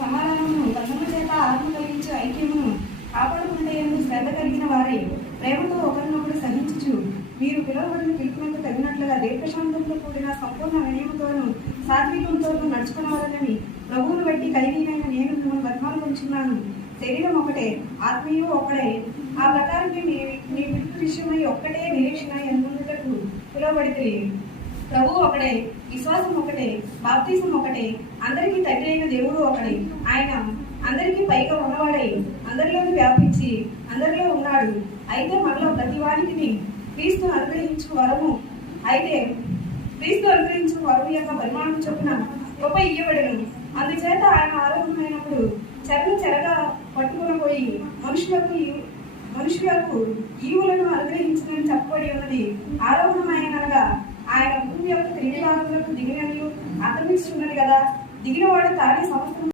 సమాధానమును బంధము చేత ఆత్మ కలిగించే ఐక్యమును కాపాడుకుంటే శ్రద్ధ కలిగిన వారై ప్రేమతో ఒకరినొకరు సహించుచు మీరు పిలువబడిన పిలుపునకు తగినట్లుగా దీర్ఘశాంతంతో కూడిన సంపూర్ణ వినయముతోనూ సాత్వికంతోనూ నడుచుకున్నవారని ప్రభువును బట్టి ఖైదీనైన నేను మిమ్మల్ని బతిమాలుకొంచున్నాను. శరీరం ఒకటే, ఆత్మీయు ఒక్కడే. ఆ ప్రకారమే మీ పిలుపు విషయమై ఒక్కటే నిరీక్షణ ఎన్నుటకు పిలువబడితే ప్రభువు ఒకడే, విశ్వాసం ఒకటే, బాప్తిసం ఒకటే, అందరికీ తండ్రి అయిన దేవుడు ఒకడే. ఆయన అందరికీ పైగా ఉన్నవాడై అందరిలోకి వ్యాపించి అందరిలో ఉన్నాడు. అయితే మనలో ప్రతి వారికి క్రీస్తు అనుగ్రహించు వరము యొక్క పరిమాణం చొప్పున గొప్ప ఇయ్యబడను. అందుచేత ఆయన ఆరోగ్యమైనప్పుడు చెరగా పట్టుకుని పోయి మనుషులకు ఈవులను అనుగ్రహించదని చెప్పబడి ఉన్నది. ఆరోగ్యమైనగా ఆయన భూమి యొక్క 3 భాగములకు దిగినట్లు అర్థమిస్తున్నది కదా. దిగినవాడు తానే సమస్త